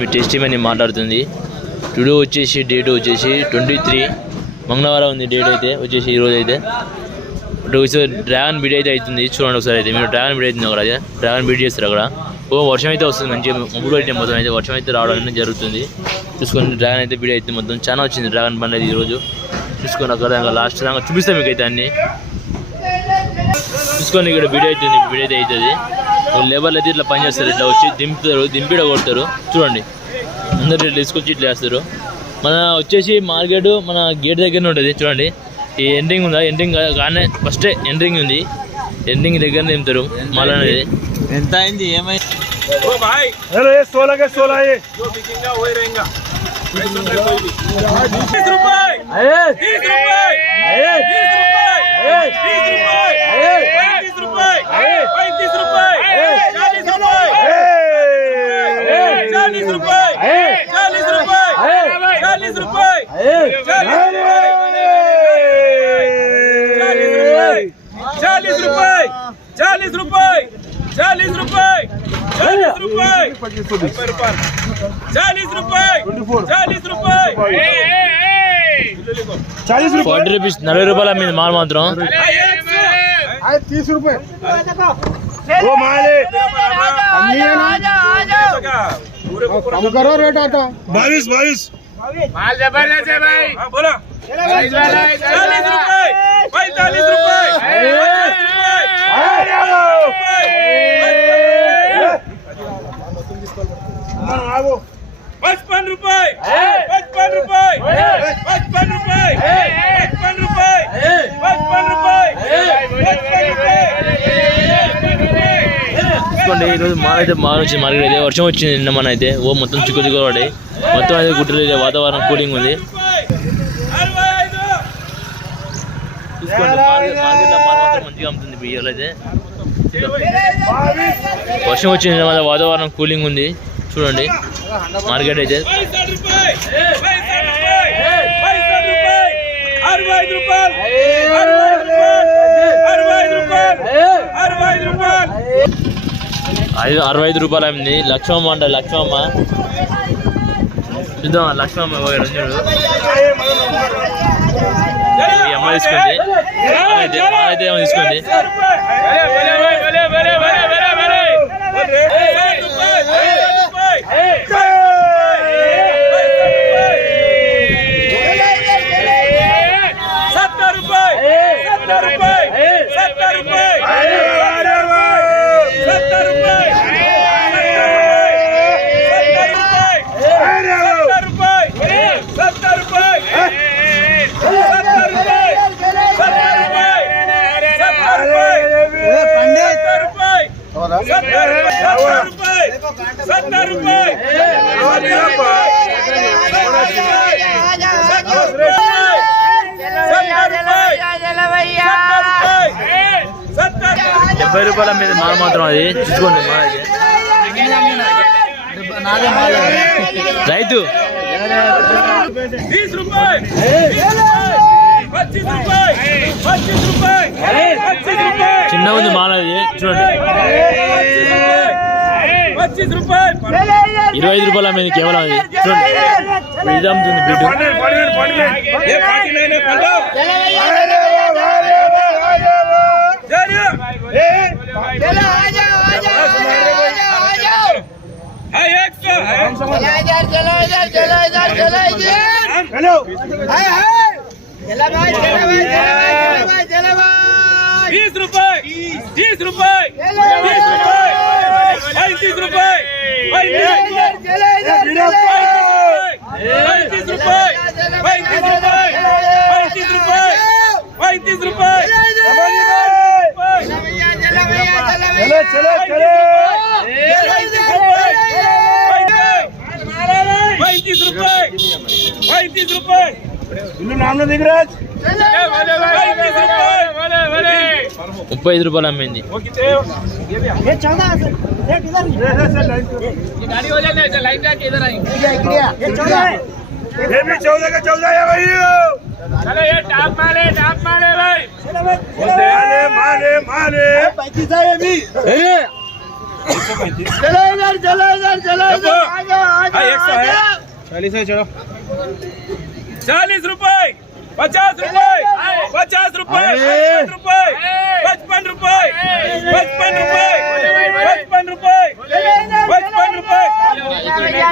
మీ tasty money మాట్లాడుతుంది. Today వచ్చేసి date వచ్చేసి 23 మంగళవారం ఉంది డేట్ అయితే వచ్చేసి ఈరోజు అయితే డ్రాగన్ బీట్ అయితే అవుతుంది. చూడండి ఒకసారి అయితే మీరు డ్రాగన్ బీట్ అవుతుంది అక్కడ డ్రాగన్ బీట్ చేస్తారు అక్కడ. వర్షం అయితే వస్తుంది మంచిగా మబ్బులు అయితే మొత్తం అయితే వర్షం అయితే రావడం జరుగుతుంది. చూసుకొని డ్రాగన్ అయితే బీట్ అవుతుంది మొత్తం చాలా వచ్చింది డ్రాగన్ బండ్ అయితే ఈరోజు. చూసుకొని అక్కడ లాస్ట్ దాకా చూపిస్తాం మీకు అయితే అన్ని చూసుకొని ఇక్కడ బీట్ అవుతుంది. బీట్ అయితే అవుతుంది. లేబర్లు అయితే ఇట్లా పని చేస్తారు, ఇట్లా వచ్చి దింపుతారు, దింపిడ కొడతారు. చూడండి అందరు ఇట్లా తీసుకొచ్చి ఇట్లా వేస్తారు. మన వచ్చేసి మార్కెట్ మన గేట్ దగ్గరనే ఉంటుంది. చూడండి ఈ ఎండింగ్ ఉందా, ఎండింగ్ కానీ ఫస్ట్ ఎండింగ్ ఉంది, ఎండింగ్ దగ్గర దింపుతారు మాల్ అనేది. ఎంత అయింది ఏమైంది? ₹40 40 రూపాయల మీద మాల్ మాత్రం 30 रुपए वो माले कम करो रेट आता 22 माल जबरदस्त है भाई। बोलो 40 रुपए 45 रुपए 55 रुपए 55 रुपए 55 रुपए 55 रुपए 55 रुपए చూసుకోండి. ఈరోజు మాల్ అయితే వచ్చింది మార్కెట్ అయితే వర్షం వచ్చింది నిన్న మన అయితే మొత్తం చిక్కు చిక్కు పడి మొత్తం అయితే గుట్టలు వాతావరణం కూలింగ్ ఉంది. చూసుకోండి మార్కెట్లో మాల్ మాత్రం మంచిగా అమ్ముతుంది బియ్యాలు అయితే. వర్షం వచ్చింది మన వాతావరణం కూలింగ్ ఉంది. చూడండి మార్కెట్ అయితే 45 రూపాయలు అయింది. లక్ష్మమ్మ అంట లక్ష్మమ్మ చూద్దాం. లక్ష్మమ్మ చూడు ఈ అమ్మ తీసుకుంది అయితే ఏమో తీసుకుంది. ₹70 మీద మాల మాత్రం అది చూసుకోండి. మా రైతు 20 रुपए 25 रुपए 25 रुपए 25 रुपए చిన్న ఉంది మాల అది చూడండి. 25 रुपए ₹25 మీద కేవలం అది చూడండి. ఇది అమ్ముతుంది బిడ్డు. हेलो 20 रुपए 30 रुपए 30 रुपए 35 रुपए 35 रुपए 35 रुपए 35 रुपए चलो चलो चलो 35 रुपए 35 रुपए इल्लू नाम ना दिख रहा है 35 రూపాయలు అమ్మింది. ये 14 से इधर ये गाड़ी हो जाए ना लाइन जाके इधर आएंगे ये 14 है ये भी 14 का 14 है भाई। चलो ये टाप मारे भाई माले माले माले 35 है ये भी चलो इधर चलो इधर चलो इधर आ जाओ आ जाओ 40 है चलो 40 रुपए 50 रुपए 50 रुपए 55 रुपए 55 रुपए 55 रुपए 55 रुपए 55 रुपए चलो भैया